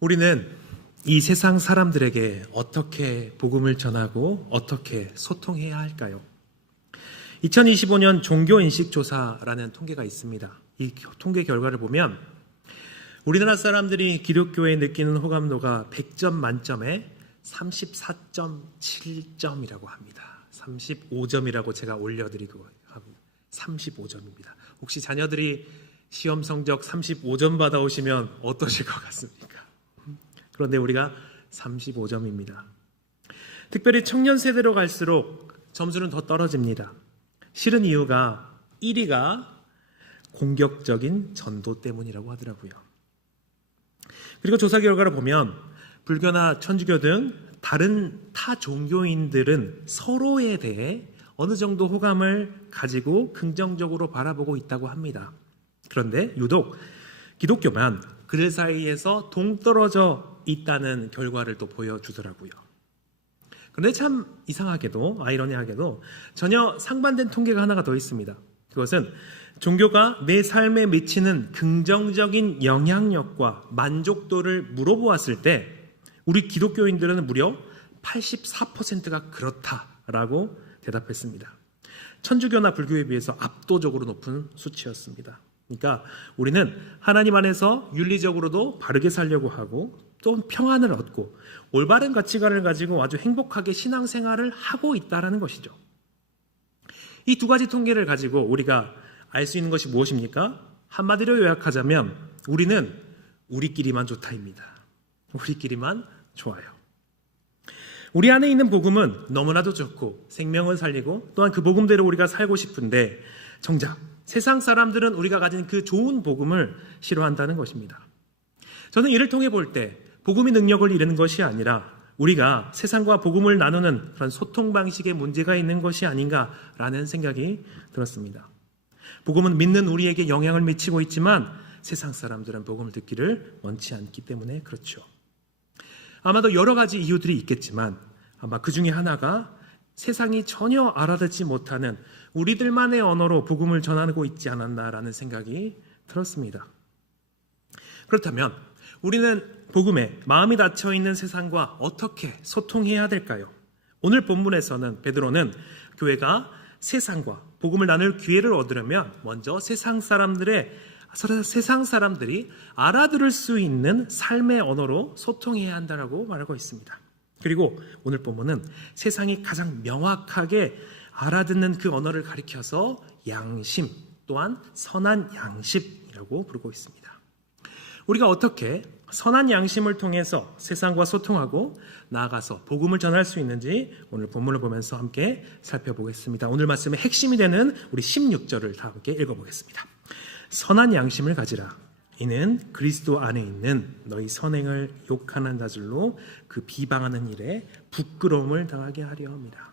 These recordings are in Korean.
우리는 이 세상 사람들에게 어떻게 복음을 전하고 어떻게 소통해야 할까요? 2025년 종교인식조사라는 통계가 있습니다. 이 통계 결과를 보면 우리나라 사람들이 기독교에 느끼는 호감도가 100점 만점에 34.7점이라고 합니다. 35점이라고 제가 올려드리고 합니다. 35점입니다. 혹시 자녀들이 시험 성적 35점 받아오시면 어떠실 것 같습니까? 그런데 우리가 35점입니다. 특별히 청년 세대로 갈수록 점수는 더 떨어집니다. 실은 이유가 1위가 공격적인 전도 때문이라고 하더라고요. 그리고 조사 결과를 보면 불교나 천주교 등 다른 타 종교인들은 서로에 대해 어느 정도 호감을 가지고 긍정적으로 바라보고 있다고 합니다. 그런데 유독 기독교만 그들 사이에서 동떨어져 있다는 결과를 또 보여주더라고요. 그런데 참 이상하게도, 아이러니하게도 전혀 상반된 통계가 하나가 더 있습니다. 그것은 종교가 내 삶에 미치는 긍정적인 영향력과 만족도를 물어보았을 때 우리 기독교인들은 무려 84%가 그렇다라고 대답했습니다. 천주교나 불교에 비해서 압도적으로 높은 수치였습니다. 그러니까 우리는 하나님 안에서 윤리적으로도 바르게 살려고 하고 또 평안을 얻고 올바른 가치관을 가지고 아주 행복하게 신앙생활을 하고 있다는 것이죠. 이 두 가지 통계를 가지고 우리가 알 수 있는 것이 무엇입니까? 한마디로 요약하자면 우리는 우리끼리만 좋다입니다. 우리끼리만 좋아요. 우리 안에 있는 복음은 너무나도 좋고 생명을 살리고 또한 그 복음대로 우리가 살고 싶은데 정작 세상 사람들은 우리가 가진 그 좋은 복음을 싫어한다는 것입니다. 저는 이를 통해 볼 때 복음이 능력을 잃는 것이 아니라 우리가 세상과 복음을 나누는 그런 소통 방식에 문제가 있는 것이 아닌가라는 생각이 들었습니다. 복음은 믿는 우리에게 영향을 미치고 있지만 세상 사람들은 복음을 듣기를 원치 않기 때문에 그렇죠. 아마도 여러 가지 이유들이 있겠지만 아마 그 중에 하나가 세상이 전혀 알아듣지 못하는 우리들만의 언어로 복음을 전하고 있지 않았나라는 생각이 들었습니다. 그렇다면 우리는 복음에 마음이 닫혀있는 세상과 어떻게 소통해야 될까요? 오늘 본문에서는 베드로는 교회가 세상과 복음을 나눌 기회를 얻으려면 먼저 세상 사람들이 알아들을 수 있는 삶의 언어로 소통해야 한다고 말하고 있습니다. 그리고 오늘 본문은 세상이 가장 명확하게 알아듣는 그 언어를 가리켜서 양심 또한 선한 양심이라고 부르고 있습니다. 우리가 어떻게 선한 양심을 통해서 세상과 소통하고 나아가서 복음을 전할 수 있는지 오늘 본문을 보면서 함께 살펴보겠습니다. 오늘 말씀의 핵심이 되는 우리 16절을 다 함께 읽어보겠습니다. 선한 양심을 가지라. 이는 그리스도 안에 있는 너희 선행을 욕하는 자들로 그 비방하는 일에 부끄러움을 당하게 하려 합니다.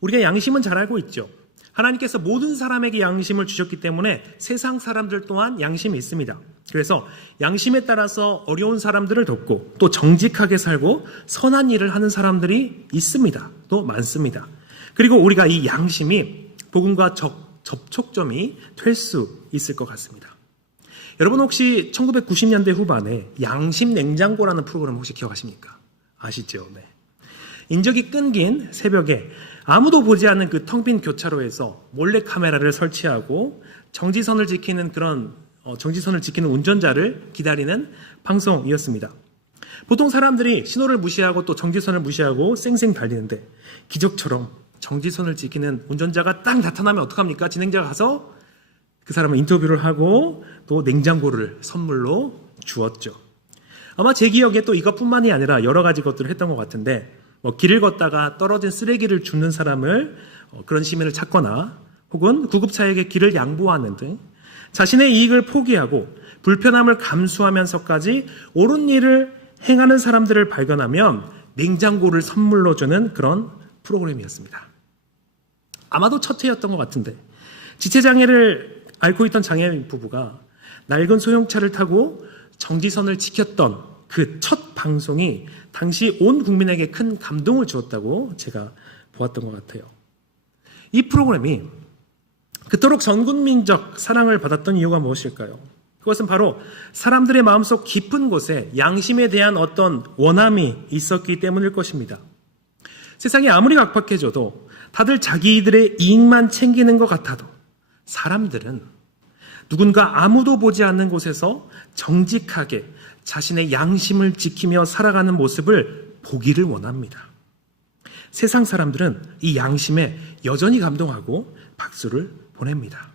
우리가 양심은 잘 알고 있죠. 하나님께서 모든 사람에게 양심을 주셨기 때문에 세상 사람들 또한 양심이 있습니다. 그래서 양심에 따라서 어려운 사람들을 돕고 또 정직하게 살고 선한 일을 하는 사람들이 있습니다. 또 많습니다. 그리고 우리가 이 양심이 복음과 접촉점이 될 수 있을 것 같습니다. 여러분 혹시 1990년대 후반에 양심 냉장고라는 프로그램 혹시 기억하십니까? 아시죠? 네. 인적이 끊긴 새벽에 아무도 보지 않는 그 텅 빈 교차로에서 몰래 카메라를 설치하고 정지선을 지키는 운전자를 기다리는 방송이었습니다. 보통 사람들이 신호를 무시하고 또 정지선을 무시하고 쌩쌩 달리는데 기적처럼 정지선을 지키는 운전자가 딱 나타나면 어떡합니까? 진행자가 가서 그 사람을 인터뷰를 하고 또 냉장고를 선물로 주었죠. 아마 제 기억에 또 이것뿐만이 아니라 여러 가지 것들을 했던 것 같은데 길을 걷다가 떨어진 쓰레기를 줍는 사람을 그런 시민을 찾거나 혹은 구급차에게 길을 양보하는 등 자신의 이익을 포기하고 불편함을 감수하면서까지 옳은 일을 행하는 사람들을 발견하면 냉장고를 선물로 주는 그런 프로그램이었습니다. 아마도 첫 회였던 것 같은데 지체장애를 앓고 있던 장애인 부부가 낡은 소형차를 타고 정지선을 지켰던 그 첫 방송이 당시 온 국민에게 큰 감동을 주었다고 제가 보았던 것 같아요. 이 프로그램이 그토록 전국민적 사랑을 받았던 이유가 무엇일까요? 그것은 바로 사람들의 마음속 깊은 곳에 양심에 대한 어떤 원함이 있었기 때문일 것입니다. 세상이 아무리 각박해져도 다들 자기들의 이익만 챙기는 것 같아도 사람들은 누군가 아무도 보지 않는 곳에서 정직하게 자신의 양심을 지키며 살아가는 모습을 보기를 원합니다. 세상 사람들은 이 양심에 여전히 감동하고 박수를 보냅니다.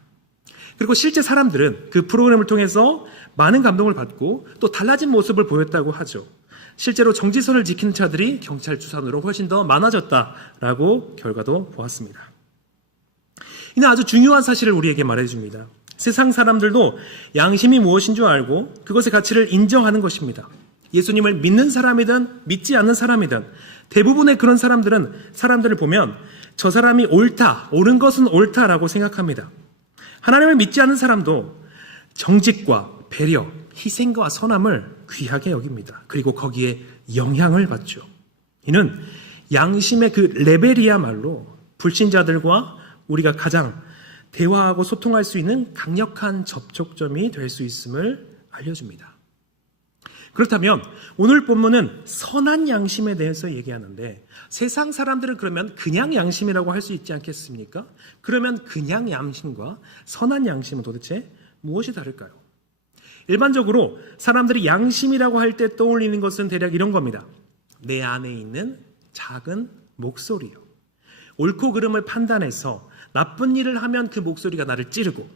그리고 실제 사람들은 그 프로그램을 통해서 많은 감동을 받고 또 달라진 모습을 보였다고 하죠. 실제로 정지선을 지키는 차들이 경찰 주산으로 훨씬 더 많아졌다라고 결과도 보았습니다. 이는 아주 중요한 사실을 우리에게 말해줍니다. 세상 사람들도 양심이 무엇인 줄 알고 그것의 가치를 인정하는 것입니다. 예수님을 믿는 사람이든 믿지 않는 사람이든 대부분의 그런 사람들은 사람들을 보면 저 사람이 옳다, 옳은 것은 옳다라고 생각합니다. 하나님을 믿지 않는 사람도 정직과 배려, 희생과 선함을 귀하게 여깁니다. 그리고 거기에 영향을 받죠. 이는 양심의 그 레벨이야말로 불신자들과 우리가 가장 대화하고 소통할 수 있는 강력한 접촉점이 될 수 있음을 알려줍니다. 그렇다면 오늘 본문은 선한 양심에 대해서 얘기하는데 세상 사람들은 그러면 그냥 양심이라고 할 수 있지 않겠습니까? 그러면 그냥 양심과 선한 양심은 도대체 무엇이 다를까요? 일반적으로 사람들이 양심이라고 할 때 떠올리는 것은 대략 이런 겁니다. 내 안에 있는 작은 목소리요. 옳고 그름을 판단해서 나쁜 일을 하면 그 목소리가 나를 찌르고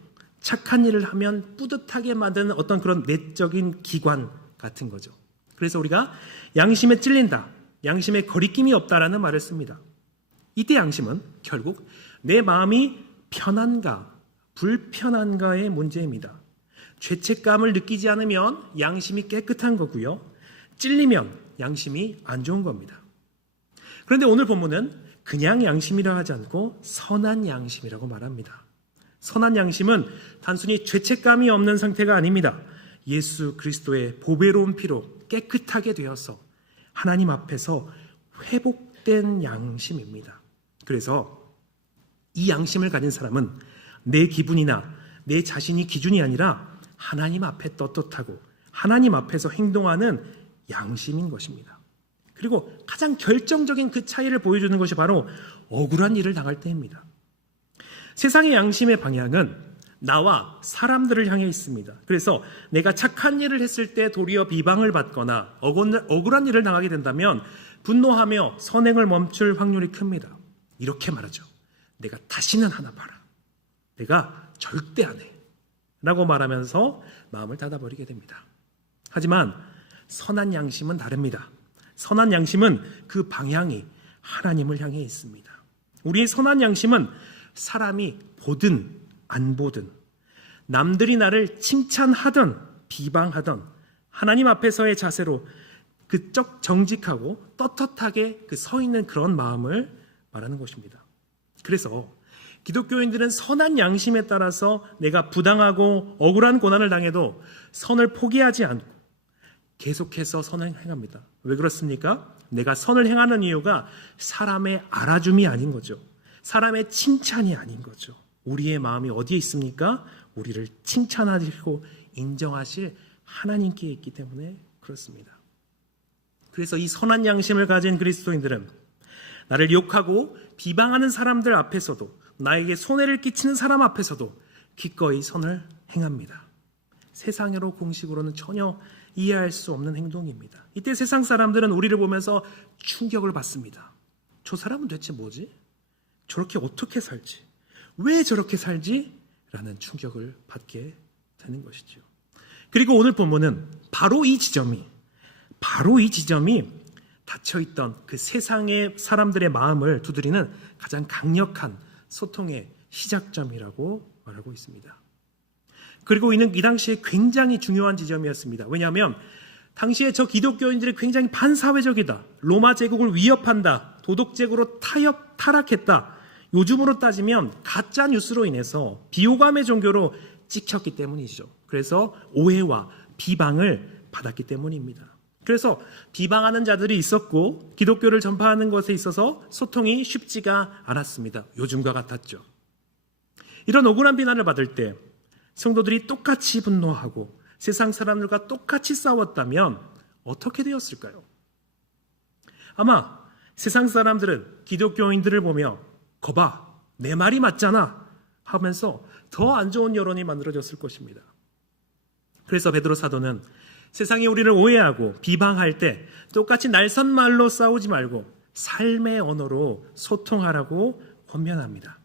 착한 일을 하면 뿌듯하게 만드는 어떤 그런 내적인 기관 같은 거죠. 그래서 우리가 양심에 찔린다, 양심에 거리낌이 없다라는 말을 씁니다. 이때 양심은 결국 내 마음이 편한가 불편한가의 문제입니다. 죄책감을 느끼지 않으면 양심이 깨끗한 거고요. 찔리면 양심이 안 좋은 겁니다. 그런데 오늘 본문은 그냥 양심이라 하지 않고 선한 양심이라고 말합니다. 선한 양심은 단순히 죄책감이 없는 상태가 아닙니다. 예수 그리스도의 보배로운 피로 깨끗하게 되어서 하나님 앞에서 회복된 양심입니다. 그래서 이 양심을 가진 사람은 내 기분이나 내 자신이 기준이 아니라 하나님 앞에 떳떳하고 하나님 앞에서 행동하는 양심인 것입니다. 그리고 가장 결정적인 그 차이를 보여주는 것이 바로 억울한 일을 당할 때입니다. 세상의 양심의 방향은 나와 사람들을 향해 있습니다. 그래서 내가 착한 일을 했을 때 도리어 비방을 받거나 억울한 일을 당하게 된다면 분노하며 선행을 멈출 확률이 큽니다. 이렇게 말하죠. 내가 다시는 하나 봐라. 내가 절대 안 해. 라고 말하면서 마음을 닫아버리게 됩니다. 하지만 선한 양심은 다릅니다. 선한 양심은 그 방향이 하나님을 향해 있습니다. 우리의 선한 양심은 사람이 보든 안 보든 남들이 나를 칭찬하든 비방하든 하나님 앞에서의 자세로 그적 정직하고 떳떳하게 그 서 있는 그런 마음을 말하는 것입니다. 그래서 기독교인들은 선한 양심에 따라서 내가 부당하고 억울한 고난을 당해도 선을 포기하지 않고 계속해서 선을 행합니다. 왜 그렇습니까? 내가 선을 행하는 이유가 사람의 알아줌이 아닌 거죠. 사람의 칭찬이 아닌 거죠. 우리의 마음이 어디에 있습니까? 우리를 칭찬하시고 인정하실 하나님께 있기 때문에 그렇습니다. 그래서 이 선한 양심을 가진 그리스도인들은 나를 욕하고 비방하는 사람들 앞에서도 나에게 손해를 끼치는 사람 앞에서도 기꺼이 선을 행합니다. 세상으로 공식으로는 전혀 이해할 수 없는 행동입니다. 이때 세상 사람들은 우리를 보면서 충격을 받습니다. 저 사람은 대체 뭐지? 저렇게 어떻게 살지? 왜 저렇게 살지? 라는 충격을 받게 되는 것이죠. 그리고 오늘 본문은 바로 이 지점이 닫혀있던 그 세상의 사람들의 마음을 두드리는 가장 강력한 소통의 시작점이라고 말하고 있습니다. 그리고 이는 이 당시에 굉장히 중요한 지점이었습니다. 왜냐하면 당시에 저 기독교인들이 굉장히 반사회적이다. 로마 제국을 위협한다. 도덕적으로 타락했다. 요즘으로 따지면 가짜 뉴스로 인해서 비호감의 종교로 찍혔기 때문이죠. 그래서 오해와 비방을 받았기 때문입니다. 그래서 비방하는 자들이 있었고 기독교를 전파하는 것에 있어서 소통이 쉽지가 않았습니다. 요즘과 같았죠. 이런 억울한 비난을 받을 때 성도들이 똑같이 분노하고 세상 사람들과 똑같이 싸웠다면 어떻게 되었을까요? 아마 세상 사람들은 기독교인들을 보며 거봐, 내 말이 맞잖아 하면서 더 안 좋은 여론이 만들어졌을 것입니다. 그래서 베드로 사도는 세상이 우리를 오해하고 비방할 때 똑같이 날선말로 싸우지 말고 삶의 언어로 소통하라고 권면합니다.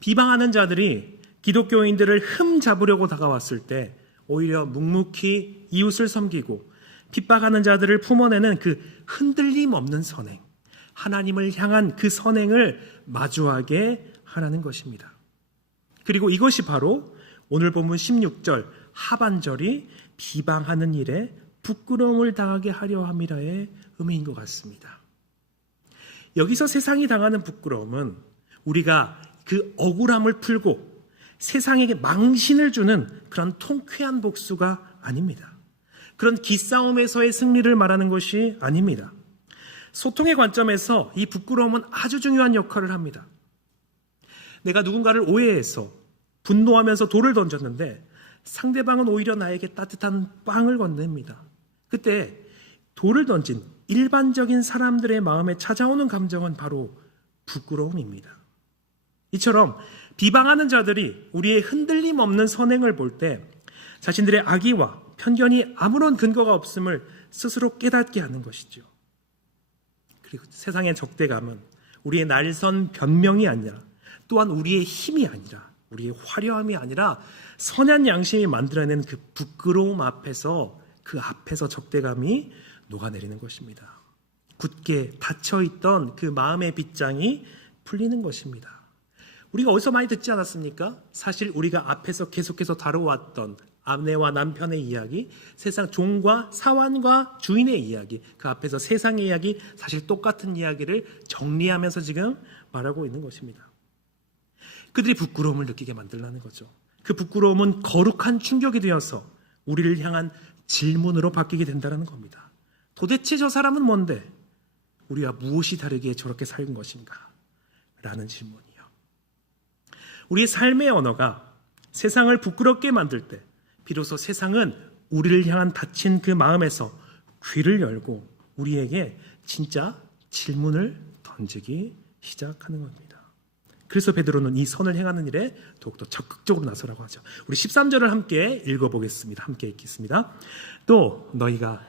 비방하는 자들이 기독교인들을 흠잡으려고 다가왔을 때 오히려 묵묵히 이웃을 섬기고 핍박하는 자들을 품어내는 그 흔들림 없는 선행, 하나님을 향한 그 선행을 마주하게 하라는 것입니다. 그리고 이것이 바로 오늘 본문 16절 하반절이 비방하는 일에 부끄러움을 당하게 하려 함이라의 의미인 것 같습니다. 여기서 세상이 당하는 부끄러움은 우리가 그 억울함을 풀고 세상에게 망신을 주는 그런 통쾌한 복수가 아닙니다. 그런 기싸움에서의 승리를 말하는 것이 아닙니다. 소통의 관점에서 이 부끄러움은 아주 중요한 역할을 합니다. 내가 누군가를 오해해서 분노하면서 돌을 던졌는데 상대방은 오히려 나에게 따뜻한 빵을 건넵니다. 그때 돌을 던진 일반적인 사람들의 마음에 찾아오는 감정은 바로 부끄러움입니다. 이처럼 비방하는 자들이 우리의 흔들림 없는 선행을 볼 때 자신들의 악의와 편견이 아무런 근거가 없음을 스스로 깨닫게 하는 것이죠. 그리고 세상의 적대감은 우리의 날선 변명이 아니라 또한 우리의 힘이 아니라 우리의 화려함이 아니라 선한 양심이 만들어낸 그 부끄러움 앞에서 그 앞에서 적대감이 녹아내리는 것입니다. 굳게 닫혀있던 그 마음의 빗장이 풀리는 것입니다. 우리가 어디서 많이 듣지 않았습니까? 사실 우리가 앞에서 계속해서 다뤄왔던 아내와 남편의 이야기, 세상 종과 사환과 주인의 이야기, 그 앞에서 세상의 이야기, 사실 똑같은 이야기를 정리하면서 지금 말하고 있는 것입니다. 그들이 부끄러움을 느끼게 만들라는 거죠. 그 부끄러움은 거룩한 충격이 되어서 우리를 향한 질문으로 바뀌게 된다는 겁니다. 도대체 저 사람은 뭔데? 우리와 무엇이 다르기에 저렇게 살은 것인가? 라는 질문이요. 우리의 삶의 언어가 세상을 부끄럽게 만들 때 비로소 세상은 우리를 향한 닫힌 그 마음에서 귀를 열고 우리에게 진짜 질문을 던지기 시작하는 겁니다. 그래서 베드로는 이 선을 행하는 일에 더욱더 적극적으로 나서라고 하죠. 우리 13절을 함께 읽어보겠습니다. 함께 읽겠습니다. 또 너희가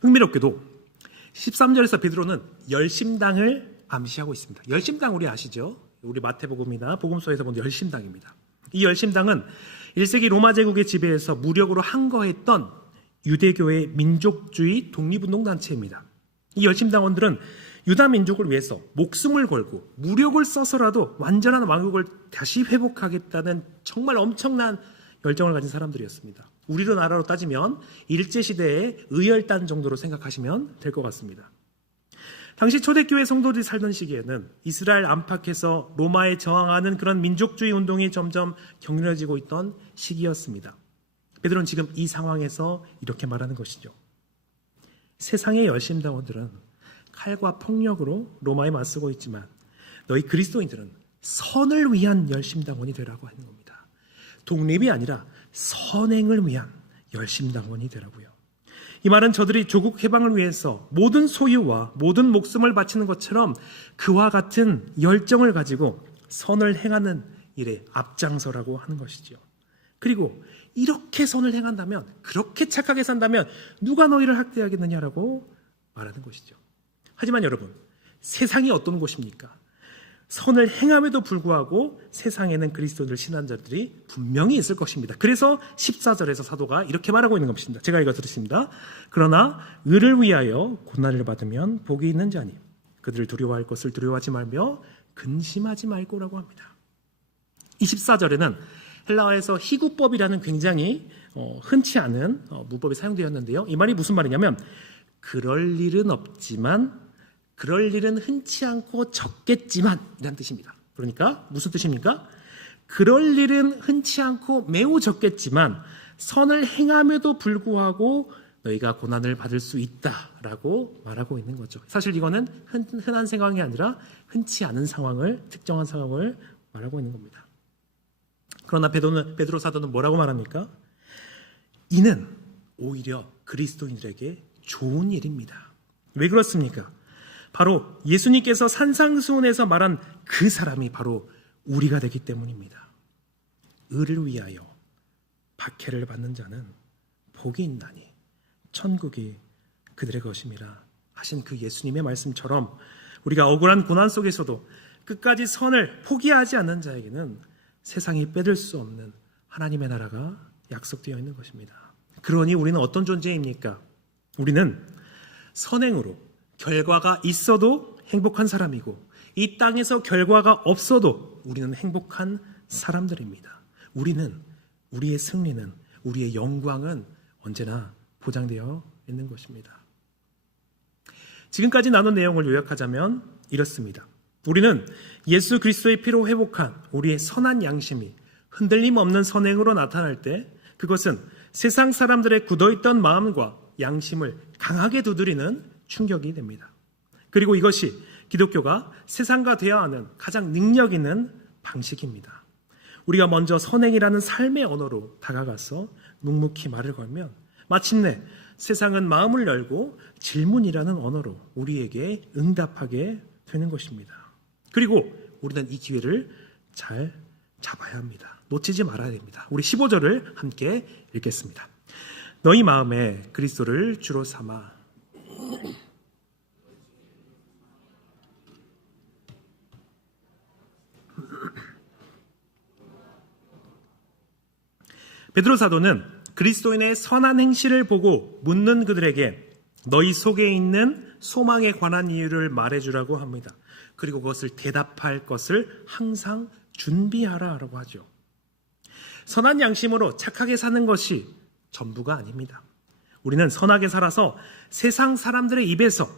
흥미롭게도 13절에서 베드로는 열심당을 암시하고 있습니다. 열심당 우리 아시죠? 우리 마태복음이나 복음서에서 본 열심당입니다. 이 열심당은 1세기 로마 제국의 지배에서 무력으로 항거했던 유대교의 민족주의 독립운동단체입니다. 이 열심당원들은 유다 민족을 위해서 목숨을 걸고 무력을 써서라도 완전한 왕국을 다시 회복하겠다는 정말 엄청난 열정을 가진 사람들이었습니다. 우리로 나라로 따지면 일제시대의 의열단 정도로 생각하시면 될 것 같습니다. 당시 초대교회 성도들이 살던 시기에는 이스라엘 안팎에서 로마에 저항하는 그런 민족주의 운동이 점점 격렬해지고 있던 시기였습니다. 베드로는 지금 이 상황에서 이렇게 말하는 것이죠. 세상의 열심당원들은 칼과 폭력으로 로마에 맞서고 있지만 너희 그리스도인들은 선을 위한 열심당원이 되라고 하는 겁니다. 독립이 아니라 선행을 위한 열심당원이 되라고요. 이 말은 저들이 조국 해방을 위해서 모든 소유와 모든 목숨을 바치는 것처럼 그와 같은 열정을 가지고 선을 행하는 일에 앞장서라고 하는 것이지요. 그리고 이렇게 선을 행한다면, 그렇게 착하게 산다면 누가 너희를 학대하겠느냐라고 말하는 것이죠. 하지만 여러분, 세상이 어떤 곳입니까? 선을 행함에도 불구하고 세상에는 그리스도를 신한 자들이 분명히 있을 것입니다. 그래서 14절에서 사도가 이렇게 말하고 있는 것입니다. 제가 읽어드렸습니다. 그러나 의를 위하여 고난을 받으면 복이 있는 자니 그들을 두려워할 것을 두려워하지 말며 근심하지 말고라고 합니다. 24절에는 헬라어에서 희구법이라는 굉장히 흔치 않은 문법이 사용되었는데요. 이 말이 무슨 말이냐면 그럴 일은 없지만 그럴 일은 흔치 않고 적겠지만 이라는 뜻입니다. 그러니까 무슨 뜻입니까? 그럴 일은 흔치 않고 매우 적겠지만 선을 행함에도 불구하고 너희가 고난을 받을 수 있다라고 말하고 있는 거죠. 사실 이거는 흔한 상황이 아니라 흔치 않은 상황을, 특정한 상황을 말하고 있는 겁니다. 그러나 베드로 사도는 뭐라고 말합니까? 이는 오히려 그리스도인들에게 좋은 일입니다. 왜 그렇습니까? 바로 예수님께서 산상수훈에서 말한 그 사람이 바로 우리가 되기 때문입니다. 의를 위하여 박해를 받는 자는 복이 있나니 천국이 그들의 것임이라 하신 그 예수님의 말씀처럼 우리가 억울한 고난 속에서도 끝까지 선을 포기하지 않는 자에게는 세상이 빼들 수 없는 하나님의 나라가 약속되어 있는 것입니다. 그러니 우리는 어떤 존재입니까? 우리는 선행으로 결과가 있어도 행복한 사람이고 이 땅에서 결과가 없어도 우리는 행복한 사람들입니다. 우리의 승리는, 우리의 영광은 언제나 보장되어 있는 것입니다. 지금까지 나눈 내용을 요약하자면 이렇습니다. 우리는 예수 그리스도의 피로 회복한 우리의 선한 양심이 흔들림 없는 선행으로 나타날 때 그것은 세상 사람들의 굳어있던 마음과 양심을 강하게 두드리는 충격이 됩니다. 그리고 이것이 기독교가 세상과 대화하는 가장 능력 있는 방식입니다. 우리가 먼저 선행이라는 삶의 언어로 다가가서 묵묵히 말을 걸면 마침내 세상은 마음을 열고 질문이라는 언어로 우리에게 응답하게 되는 것입니다. 그리고 우리는 이 기회를 잘 잡아야 합니다. 놓치지 말아야 됩니다. 우리 15절을 함께 읽겠습니다. 너희 마음에 그리스도를 주로 삼아 베드로 사도는 그리스도인의 선한 행실을 보고 묻는 그들에게 너희 속에 있는 소망에 관한 이유를 말해주라고 합니다. 그리고 그것을 대답할 것을 항상 준비하라라고 하죠. 선한 양심으로 착하게 사는 것이 전부가 아닙니다. 우리는 선하게 살아서 세상 사람들의 입에서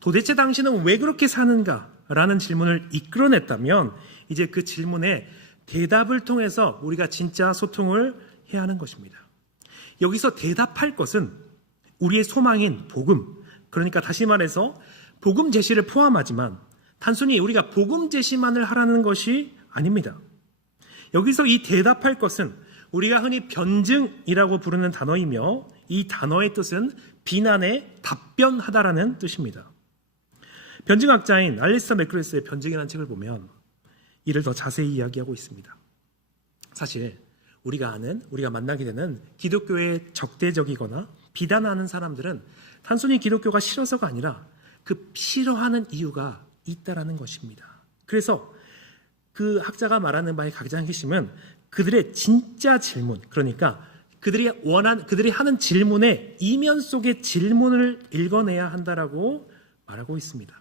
도대체 당신은 왜 그렇게 사는가? 라는 질문을 이끌어냈다면 이제 그 질문에 대답을 통해서 우리가 진짜 소통을 해야 하는 것입니다. 여기서 대답할 것은 우리의 소망인 복음, 그러니까 다시 말해서 복음 제시를 포함하지만 단순히 우리가 복음 제시만을 하라는 것이 아닙니다. 여기서 이 대답할 것은 우리가 흔히 변증이라고 부르는 단어이며 이 단어의 뜻은 비난에 답변하다라는 뜻입니다. 변증학자인 알리스터 맥크레스의 변증이라는 책을 보면 이를 더 자세히 이야기하고 있습니다. 사실 우리가 만나게 되는 기독교에 적대적이거나 비난하는 사람들은 단순히 기독교가 싫어서가 아니라 그 싫어하는 이유가 있다라는 것입니다. 그래서 그 학자가 말하는 바의 가장 핵심은 그들의 진짜 질문, 그러니까 그들이 하는 질문의 이면 속의 질문을 읽어내야 한다라고 말하고 있습니다.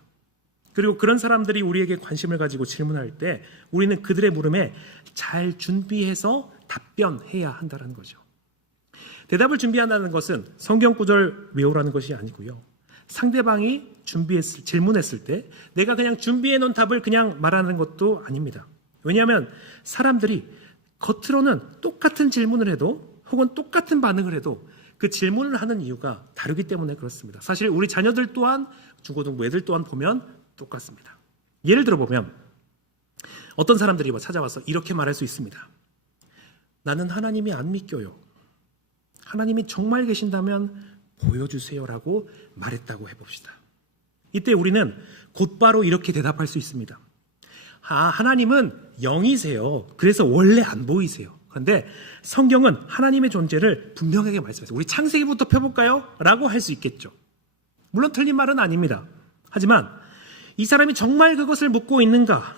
그리고 그런 사람들이 우리에게 관심을 가지고 질문할 때 우리는 그들의 물음에 잘 준비해서 답변해야 한다는 거죠. 대답을 준비한다는 것은 성경 구절 외우라는 것이 아니고요. 상대방이 질문했을 때 내가 그냥 준비해 놓은 답을 그냥 말하는 것도 아닙니다. 왜냐하면 사람들이 겉으로는 똑같은 질문을 해도 혹은 똑같은 반응을 해도 그 질문을 하는 이유가 다르기 때문에 그렇습니다. 사실 우리 자녀들 또한 중고등부 애들 또한 보면 똑같습니다. 예를 들어 보면 어떤 사람들이 찾아와서 이렇게 말할 수 있습니다. 나는 하나님이 안 믿겨요. 하나님이 정말 계신다면 보여주세요라고 말했다고 해봅시다. 이때 우리는 곧바로 이렇게 대답할 수 있습니다. 하나님은 영이세요. 그래서 원래 안 보이세요. 그런데 성경은 하나님의 존재를 분명하게 말씀했어요. 우리 창세기부터 펴볼까요? 라고 할 수 있겠죠. 물론 틀린 말은 아닙니다. 하지만 이 사람이 정말 그것을 묻고 있는가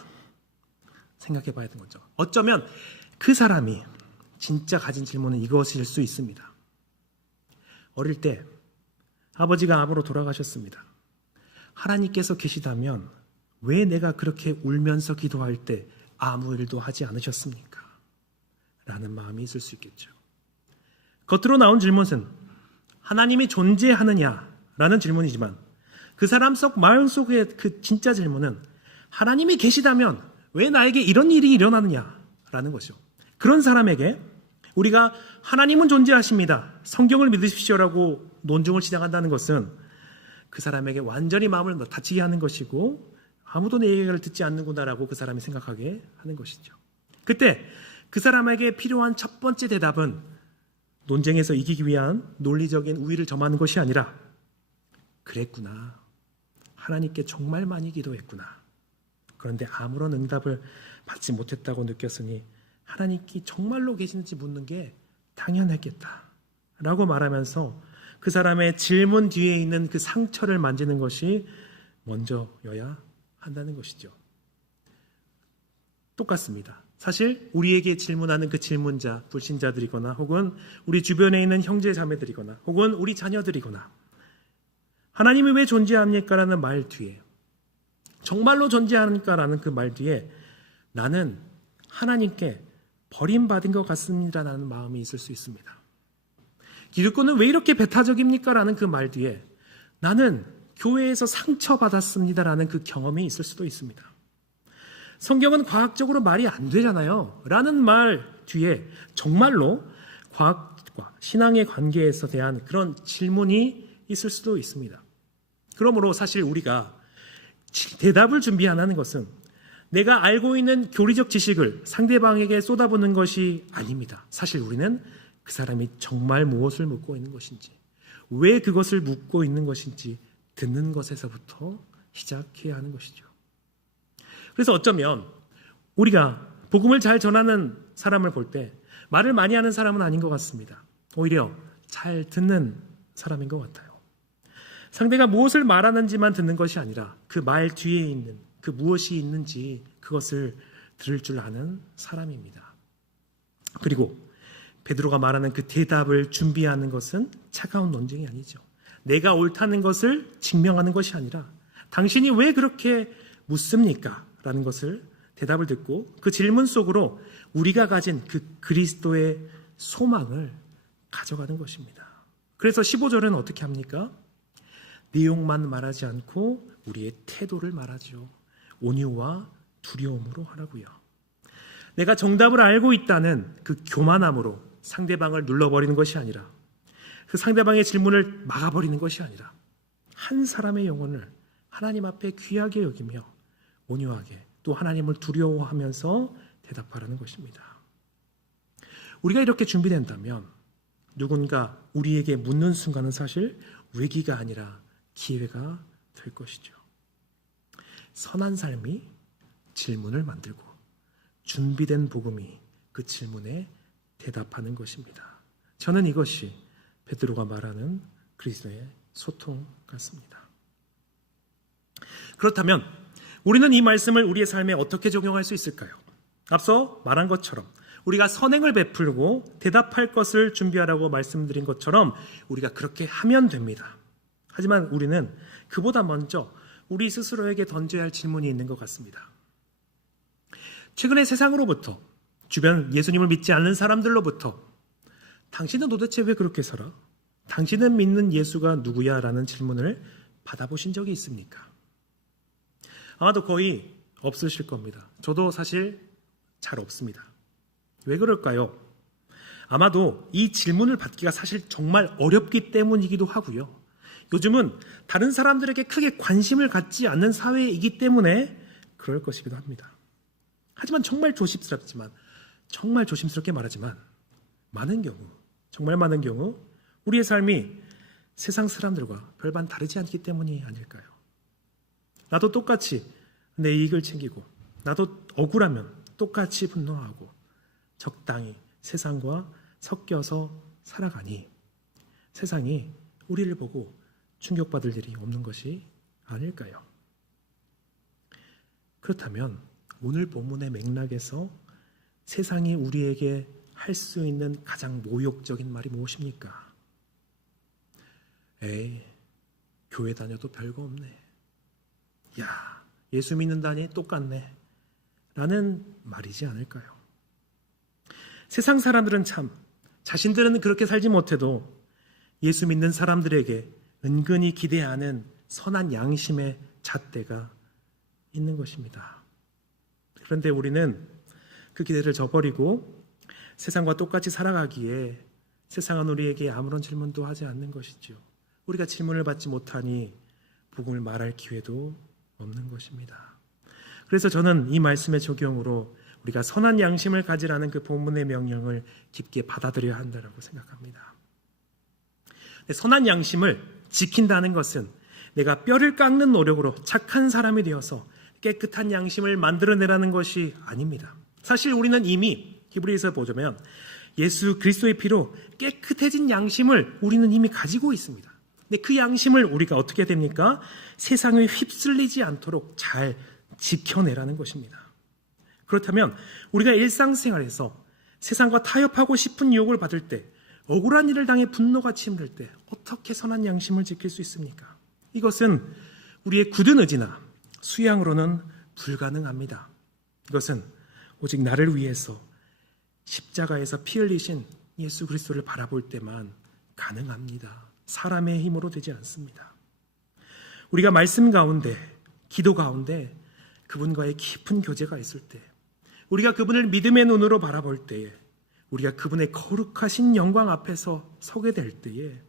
생각해 봐야 되는 거죠. 어쩌면 그 사람이 진짜 가진 질문은 이것일 수 있습니다. 어릴 때 아버지가 암으로 돌아가셨습니다. 하나님께서 계시다면 왜 내가 그렇게 울면서 기도할 때 아무 일도 하지 않으셨습니까? 라는 마음이 있을 수 있겠죠. 겉으로 나온 질문은 하나님이 존재하느냐라는 질문이지만 그 사람 속 마음 속의 그 진짜 질문은 하나님이 계시다면 왜 나에게 이런 일이 일어나느냐라는 것이죠. 그런 사람에게 우리가 하나님은 존재하십니다. 성경을 믿으십시오라고 논증을 시작한다는 것은 그 사람에게 완전히 마음을 다치게 하는 것이고 아무도 내 얘기를 듣지 않는구나라고 그 사람이 생각하게 하는 것이죠. 그때 그 사람에게 필요한 첫 번째 대답은 논쟁에서 이기기 위한 논리적인 우위를 점하는 것이 아니라 그랬구나. 하나님께 정말 많이 기도했구나. 그런데 아무런 응답을 받지 못했다고 느꼈으니 하나님께 정말로 계시는지 묻는 게 당연했겠다. 라고 말하면서 그 사람의 질문 뒤에 있는 그 상처를 만지는 것이 먼저여야 한다는 것이죠. 똑같습니다. 사실 우리에게 질문하는 그 질문자, 불신자들이거나 혹은 우리 주변에 있는 형제 자매들이거나 혹은 우리 자녀들이거나 하나님이 왜 존재합니까? 라는 말 뒤에, 정말로 존재합니까? 라는 그 말 뒤에 나는 하나님께 버림받은 것 같습니다. 라는 마음이 있을 수 있습니다. 기득권은 왜 이렇게 배타적입니까? 라는 그 말 뒤에 나는 교회에서 상처받았습니다. 라는 그 경험이 있을 수도 있습니다. 성경은 과학적으로 말이 안 되잖아요. 라는 말 뒤에 정말로 과학과 신앙의 관계에서 대한 그런 질문이 있을 수도 있습니다. 그러므로 사실 우리가 대답을 준비 안 하는 것은 내가 알고 있는 교리적 지식을 상대방에게 쏟아붓는 것이 아닙니다. 사실 우리는 그 사람이 정말 무엇을 묻고 있는 것인지, 왜 그것을 묻고 있는 것인지 듣는 것에서부터 시작해야 하는 것이죠. 그래서 어쩌면 우리가 복음을 잘 전하는 사람을 볼 때 말을 많이 하는 사람은 아닌 것 같습니다. 오히려 잘 듣는 사람인 것 같아요. 상대가 무엇을 말하는지만 듣는 것이 아니라 그 말 뒤에 있는 그 무엇이 있는지 그것을 들을 줄 아는 사람입니다. 그리고 베드로가 말하는 그 대답을 준비하는 것은 차가운 논쟁이 아니죠. 내가 옳다는 것을 증명하는 것이 아니라 당신이 왜 그렇게 묻습니까? 라는 것을 대답을 듣고 그 질문 속으로 우리가 가진 그 그리스도의 소망을 가져가는 것입니다. 그래서 15절은 어떻게 합니까? 내용만 말하지 않고 우리의 태도를 말하죠. 온유와 두려움으로 하라고요. 내가 정답을 알고 있다는 그 교만함으로 상대방을 눌러버리는 것이 아니라 그 상대방의 질문을 막아버리는 것이 아니라 한 사람의 영혼을 하나님 앞에 귀하게 여기며 온유하게 또 하나님을 두려워하면서 대답하라는 것입니다. 우리가 이렇게 준비된다면 누군가 우리에게 묻는 순간은 사실 위기가 아니라 기회가 될 것이죠. 선한 삶이 질문을 만들고 준비된 복음이 그 질문에 대답하는 것입니다. 저는 이것이 베드로가 말하는 그리스도의 소통 같습니다. 그렇다면 우리는 이 말씀을 우리의 삶에 어떻게 적용할 수 있을까요? 앞서 말한 것처럼 우리가 선행을 베풀고 대답할 것을 준비하라고 말씀드린 것처럼 우리가 그렇게 하면 됩니다. 하지만 우리는 그보다 먼저 우리 스스로에게 던져야 할 질문이 있는 것 같습니다. 최근에 세상으로부터, 주변 예수님을 믿지 않는 사람들로부터 당신은 도대체 왜 그렇게 살아? 당신은 믿는 예수가 누구야? 라는 질문을 받아보신 적이 있습니까? 아마도 거의 없으실 겁니다. 저도 사실 잘 없습니다. 왜 그럴까요? 아마도 이 질문을 받기가 사실 정말 어렵기 때문이기도 하고요. 요즘은 다른 사람들에게 크게 관심을 갖지 않는 사회이기 때문에 그럴 것이기도 합니다. 하지만 정말 조심스럽게 말하지만 정말 많은 경우 우리의 삶이 세상 사람들과 별반 다르지 않기 때문이 아닐까요? 나도 똑같이 내 이익을 챙기고 나도 억울하면 똑같이 분노하고 적당히 세상과 섞여서 살아가니 세상이 우리를 보고 충격받을 일이 없는 것이 아닐까요? 그렇다면 오늘 본문의 맥락에서 세상이 우리에게 할 수 있는 가장 모욕적인 말이 무엇입니까? 에이, 교회 다녀도 별거 없네. 야, 예수 믿는다니 똑같네. 라는 말이지 않을까요? 세상 사람들은 참 자신들은 그렇게 살지 못해도 예수 믿는 사람들에게 은근히 기대하는 선한 양심의 잣대가 있는 것입니다. 그런데 우리는 그 기대를 저버리고 세상과 똑같이 살아가기에 세상은 우리에게 아무런 질문도 하지 않는 것이죠. 우리가 질문을 받지 못하니 복음을 말할 기회도 없는 것입니다. 그래서 저는 이 말씀의 적용으로 우리가 선한 양심을 가지라는 그 본문의 명령을 깊게 받아들여야 한다고 생각합니다. 선한 양심을 지킨다는 것은 내가 뼈를 깎는 노력으로 착한 사람이 되어서 깨끗한 양심을 만들어내라는 것이 아닙니다. 사실 우리는 이미 히브리서 보자면 예수 그리스도의 피로 깨끗해진 양심을 우리는 이미 가지고 있습니다. 근데 그 양심을 우리가 어떻게 됩니까? 세상에 휩쓸리지 않도록 잘 지켜내라는 것입니다. 그렇다면 우리가 일상생활에서 세상과 타협하고 싶은 유혹을 받을 때, 억울한 일을 당해 분노가 치밀을 때 어떻게 선한 양심을 지킬 수 있습니까? 이것은 우리의 굳은 의지나 수양으로는 불가능합니다. 이것은 오직 나를 위해서 십자가에서 피 흘리신 예수 그리스도를 바라볼 때만 가능합니다. 사람의 힘으로 되지 않습니다. 우리가 말씀 가운데, 기도 가운데 그분과의 깊은 교제가 있을 때, 우리가 그분을 믿음의 눈으로 바라볼 때에, 우리가 그분의 거룩하신 영광 앞에서 서게 될 때에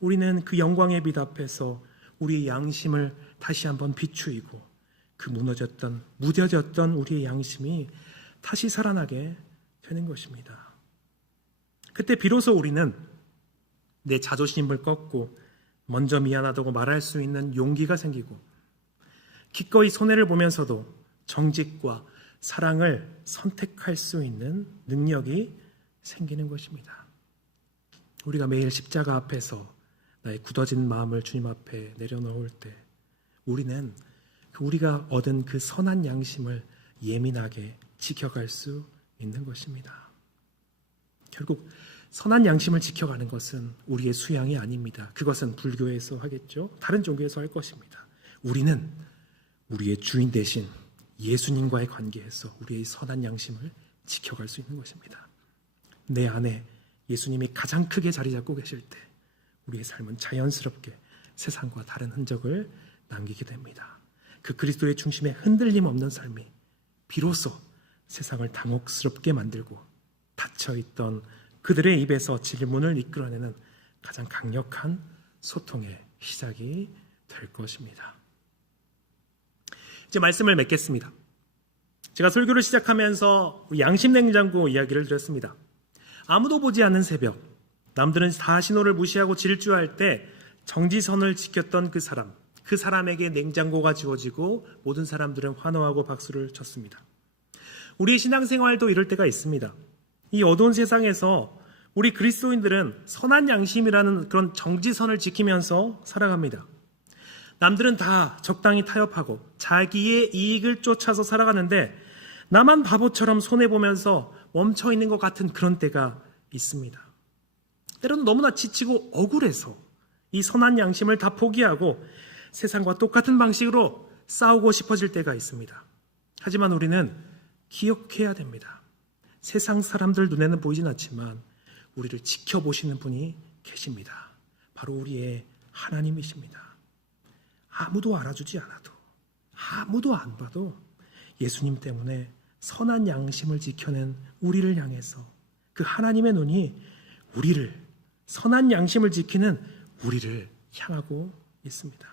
우리는 그 영광의 빛 앞에서 우리의 양심을 다시 한번 비추이고 그 무뎌졌던 우리의 양심이 다시 살아나게 되는 것입니다. 그때 비로소 우리는 내 자존심을 꺾고 먼저 미안하다고 말할 수 있는 용기가 생기고 기꺼이 손해를 보면서도 정직과 사랑을 선택할 수 있는 능력이 생기는 것입니다. 우리가 매일 십자가 앞에서 나의 굳어진 마음을 주님 앞에 내려놓을 때 우리는 우리가 얻은 그 선한 양심을 예민하게 지켜갈 수 있는 것입니다. 결국 선한 양심을 지켜가는 것은 우리의 수양이 아닙니다. 그것은 불교에서 하겠죠. 다른 종교에서 할 것입니다. 우리는 우리의 주인 대신 예수님과의 관계에서 우리의 선한 양심을 지켜갈 수 있는 것입니다. 내 안에 예수님이 가장 크게 자리 잡고 계실 때 우리의 삶은 자연스럽게 세상과 다른 흔적을 남기게 됩니다. 그 그리스도의 중심에 흔들림 없는 삶이 비로소 세상을 당혹스럽게 만들고 닫혀있던 그들의 입에서 질문을 이끌어내는 가장 강력한 소통의 시작이 될 것입니다. 이제 말씀을 맺겠습니다. 제가 설교를 시작하면서 양심냉장고 이야기를 드렸습니다. 아무도 보지 않는 새벽, 남들은 다 신호를 무시하고 질주할 때 정지선을 지켰던 그 사람에게 냉장고가 주어지고 모든 사람들은 환호하고 박수를 쳤습니다. 우리의 신앙생활도 이럴 때가 있습니다. 이 어두운 세상에서 우리 그리스도인들은 선한 양심이라는 그런 정지선을 지키면서 살아갑니다. 남들은 다 적당히 타협하고 자기의 이익을 쫓아서 살아가는데 나만 바보처럼 손해보면서 멈춰있는 것 같은 그런 때가 있습니다. 때로는 너무나 지치고 억울해서 이 선한 양심을 다 포기하고 세상과 똑같은 방식으로 싸우고 싶어질 때가 있습니다. 하지만 우리는 기억해야 됩니다. 세상 사람들 눈에는 보이진 않지만 우리를 지켜보시는 분이 계십니다. 바로 우리의 하나님이십니다. 아무도 알아주지 않아도, 아무도 안 봐도 예수님 때문에 선한 양심을 지켜낸 우리를 향해서 그 하나님의 눈이 우리를, 선한 양심을 지키는 우리를 향하고 있습니다.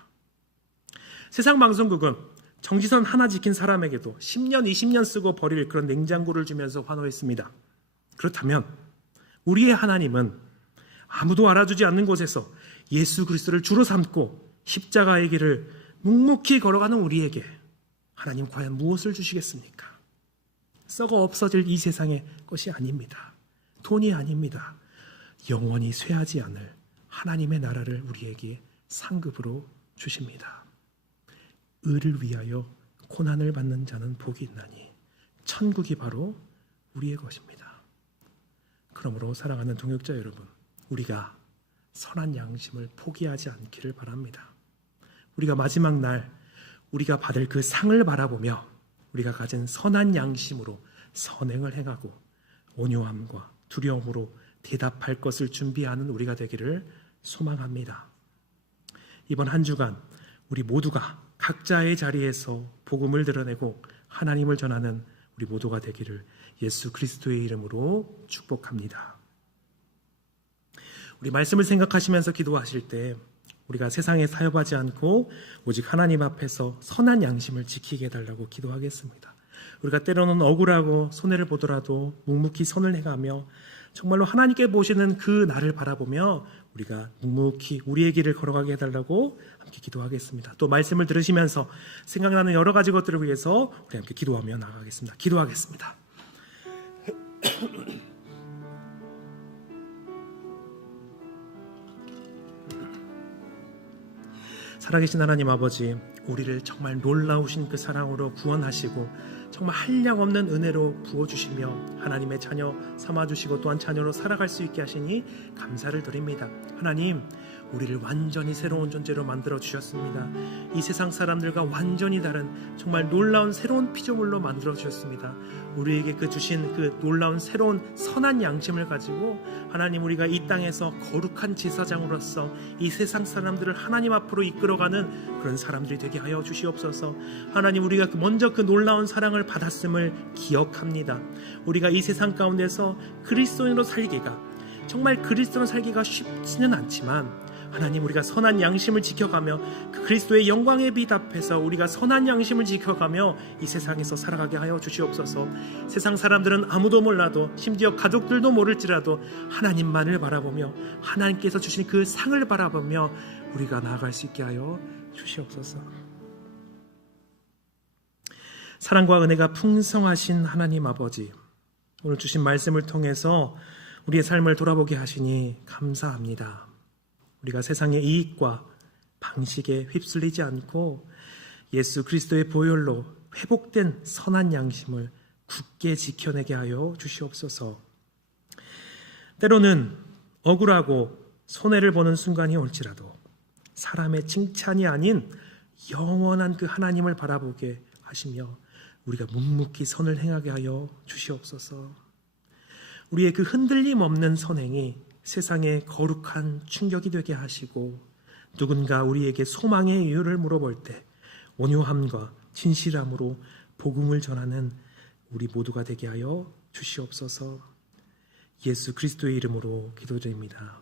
세상 방송국은 정지선 하나 지킨 사람에게도 10년, 20년 쓰고 버릴 그런 냉장고를 주면서 환호했습니다. 그렇다면 우리의 하나님은 아무도 알아주지 않는 곳에서 예수 그리스도를 주로 삼고 십자가의 길을 묵묵히 걸어가는 우리에게 하나님 과연 무엇을 주시겠습니까? 썩어 없어질 이 세상의 것이 아닙니다. 돈이 아닙니다. 영원히 쇠하지 않을 하나님의 나라를 우리에게 상급으로 주십니다. 의를 위하여 고난을 받는 자는 복이 있나니 천국이 바로 우리의 것입니다. 그러므로 사랑하는 동역자 여러분, 우리가 선한 양심을 포기하지 않기를 바랍니다. 우리가 마지막 날 우리가 받을 그 상을 바라보며 우리가 가진 선한 양심으로 선행을 행하고 온유함과 두려움으로 대답할 것을 준비하는 우리가 되기를 소망합니다. 이번 한 주간 우리 모두가 각자의 자리에서 복음을 드러내고 하나님을 전하는 우리 모두가 되기를 예수 그리스도의 이름으로 축복합니다. 우리 말씀을 생각하시면서 기도하실 때 우리가 세상에 타협하지 않고 오직 하나님 앞에서 선한 양심을 지키게 해달라고 기도하겠습니다. 우리가 때로는 억울하고 손해를 보더라도 묵묵히 선을 행하며 정말로 하나님께 보시는 그 날을 바라보며 우리가 묵묵히 우리의 길을 걸어가게 해달라고 함께 기도하겠습니다. 또 말씀을 들으시면서 생각나는 여러 가지 것들을 위해서 우리 함께 기도하며 나가겠습니다. 기도하겠습니다. 살아계신 하나님 아버지, 우리를 정말 놀라우신 그 사랑으로 구원하시고 정말 한량없는 은혜로 부어주시며 하나님의 자녀 삼아주시고 또한 자녀로 살아갈 수 있게 하시니 감사를 드립니다. 하나님, 우리를 완전히 새로운 존재로 만들어 주셨습니다. 이 세상 사람들과 완전히 다른 정말 놀라운 새로운 피조물로 만들어 주셨습니다. 우리에게 그 주신 그 놀라운 새로운 선한 양심을 가지고 하나님, 우리가 이 땅에서 거룩한 제사장으로서 이 세상 사람들을 하나님 앞으로 이끌어가는 그런 사람들이 되게 하여 주시옵소서. 하나님, 우리가 먼저 그 놀라운 사랑을 받았음을 기억합니다. 우리가 이 세상 가운데서 그리스도인으로 살기가 정말 그리스도로 살기가 쉽지는 않지만 하나님, 우리가 선한 양심을 지켜가며 그 그리스도의 영광의 빛 앞에서 우리가 선한 양심을 지켜가며 이 세상에서 살아가게 하여 주시옵소서. 세상 사람들은 아무도 몰라도 심지어 가족들도 모를지라도 하나님만을 바라보며 하나님께서 주신 그 상을 바라보며 우리가 나아갈 수 있게 하여 주시옵소서. 사랑과 은혜가 풍성하신 하나님 아버지, 오늘 주신 말씀을 통해서 우리의 삶을 돌아보게 하시니 감사합니다. 우리가 세상의 이익과 방식에 휩쓸리지 않고 예수 그리스도의 보혈로 회복된 선한 양심을 굳게 지켜내게 하여 주시옵소서. 때로는 억울하고 손해를 보는 순간이 올지라도 사람의 칭찬이 아닌 영원한 그 하나님을 바라보게 하시며 우리가 묵묵히 선을 행하게 하여 주시옵소서. 우리의 그 흔들림 없는 선행이 세상에 거룩한 충격이 되게 하시고 누군가 우리에게 소망의 이유를 물어볼 때 온유함과 진실함으로 복음을 전하는 우리 모두가 되게 하여 주시옵소서. 예수 그리스도의 이름으로 기도드립니다.